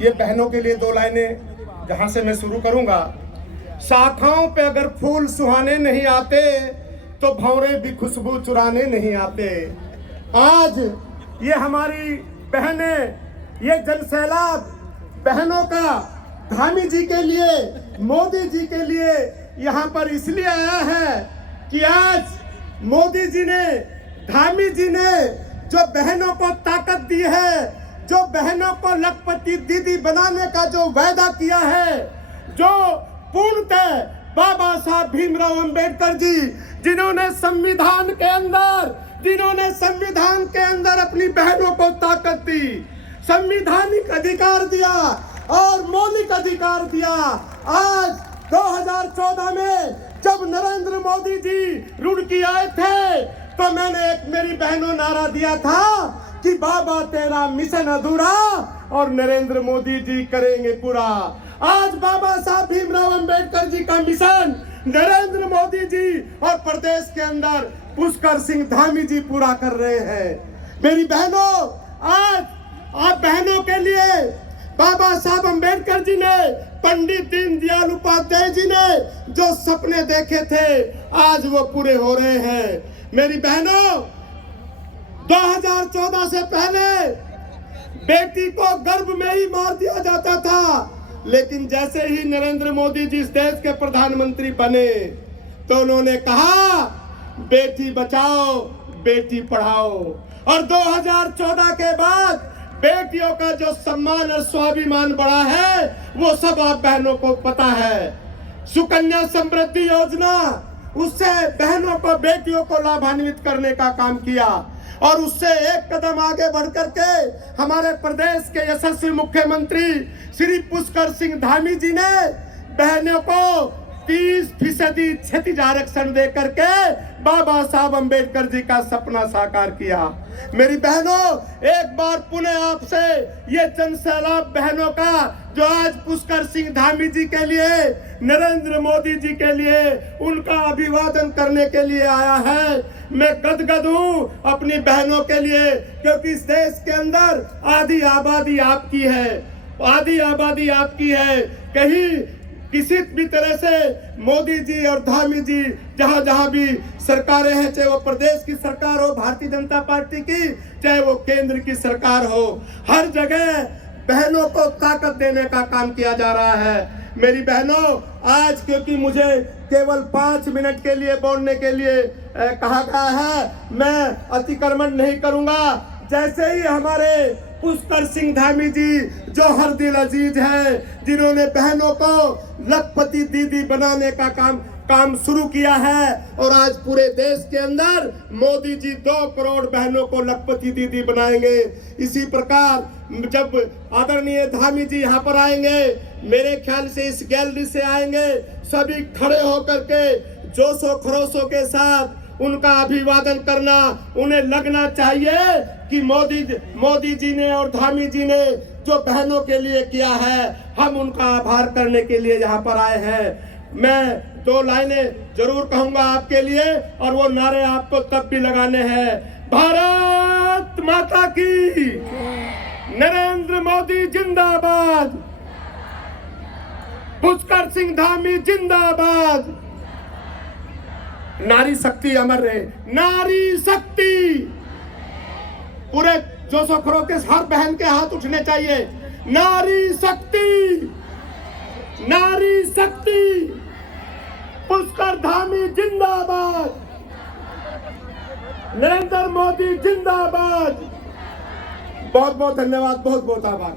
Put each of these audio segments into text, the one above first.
ये बहनों के लिए दो लाइनें जहां से मैं शुरू करूंगा। शाखाओं पे अगर फूल सुहाने नहीं आते तो भंवरे भी खुशबू चुराने नहीं आते। आज ये हमारी बहनें, ये जनसैलाब बहनों का धामी जी के लिए, मोदी जी के लिए यहाँ पर इसलिए आया है कि आज मोदी जी ने, धामी जी ने जो बहनों को ताकत दी है, जो बहनों को लखपति दीदी बनाने का जो वायदा किया है, जो पूर्णतः बाबा साहब भीमराव अंबेडकर जी जिन्होंने संविधान के अंदर अपनी बहनों को ताकत दी, संवैधानिक अधिकार दिया और मौलिक अधिकार दिया। आज 2014 में जब नरेंद्र मोदी जी रुड़की आए थे तो मैंने एक मेरी बहनों नारा दिया था कि बाबा तेरा मिशन अधूरा और नरेंद्र मोदी जी करेंगे पूरा। आज बाबा साहब भीमराव अंबेडकर जी का मिशन नरेंद्र मोदी जी और प्रदेश के अंदर पुष्कर सिंह धामी जी पूरा कर रहे हैं। मेरी बहनों, आज आप बहनों के लिए बाबा साहब अंबेडकर जी ने, पंडित दीनदयाल उपाध्याय जी ने जो सपने देखे थे आज वो पूरे हो रहे हैं। मेरी बहनों, 2014 से पहले बेटी को गर्भ में ही मार दिया जाता था, लेकिन जैसे ही नरेंद्र मोदी जी इस देश के प्रधानमंत्री बने तो उन्होंने कहा बेटी बचाओ बेटी पढ़ाओ। और 2014 के बाद बेटियों का जो सम्मान और स्वाभिमान बढ़ा है वो सब आप बहनों को पता है। सुकन्या समृद्धि योजना, उससे बहनों को, बेटियों को लाभान्वित करने का काम किया और उससे एक कदम आगे बढ़ करके हमारे प्रदेश के यशस्वी मुख्यमंत्री श्री पुष्कर सिंह धामी जी ने बहनों को 30% क्षतिज आरक्षण दे करके बाबा साहब अंबेडकर जी का सपना साकार किया। मेरी बहनों, एक बार पुनः आपसे ये जनसैलाब बहनों का जो आज पुष्कर सिंह धामी जी के लिए, नरेंद्र मोदी जी के लिए उनका अभिवादन करने के लिए आया है। मैं गदगद हूँ अपनी बहनों के लिए, क्योंकि इस देश के अंदर आधी आबादी आपकी है, आधी आबादी आपकी है। कहीं किसी भी तरह से मोदी जी और धामी जी जहां जहां भी सरकारें हैं, चाहे वो प्रदेश की सरकार हो भारतीय जनता पार्टी की, चाहे वो केंद्र की सरकार हो, हर जगह बहनों को ताकत देने का काम किया जा रहा है। मेरी बहनों, आज क्योंकि मुझे केवल 5 मिनट के लिए बोलने के लिए कहा गया है, मैं अतिक्रमण नहीं करूंगा। जैसे ही हमारे पुष्कर सिंह धामी जी जो हर दिल अजीज है, जिन्होंने बहनों को लखपति दीदी बनाने का काम शुरू किया है और आज पूरे देश के अंदर मोदी जी 2 करोड़ बहनों को लखपति दीदी बनाएंगे। इसी प्रकार जब आदरणीय धामी जी यहाँ पर आएंगे, मेरे ख्याल से इस गैलरी से आएंगे, सभी खड़े होकर के जोशो खरोशों के साथ उनका अभिवादन करना, उन्हें लगना चाहिए कि मोदी जी ने और धामी जी ने जो बहनों के लिए किया है, हम उनका आभार करने के लिए यहाँ पर आए हैं। मैं 2 लाइनें जरूर कहूंगा आपके लिए और वो नारे आपको तब भी लगाने हैं। भारत माता की, नरेंद्र मोदी जिंदाबाद, पुष्कर सिंह धामी जिंदाबाद, नारी शक्ति अमर रहे, नारी शक्ति। पूरे जोशो खरोश के हर बहन के हाथ उठने चाहिए। नारी शक्ति, नारी शक्ति, पुष्कर धामी जिंदाबाद, नरेंद्र मोदी जिंदाबाद। बहुत बहुत धन्यवाद, बहुत बहुत आभार।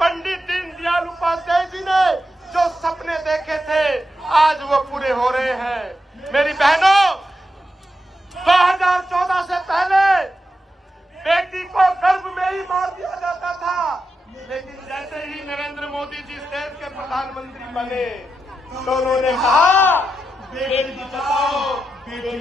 पंडित दीनदयाल उपाध्याय जी ने जो सपने देखे थे आज वो पूरे हो रहे हैं। मेरी बहनों, 2014 से पहले बेटी को गर्भ में ही मार दिया जाता था, लेकिन जैसे ही नरेंद्र मोदी जी इस देश के प्रधानमंत्री बने तो उन्होंने कहा बेटी बचाओ बेटी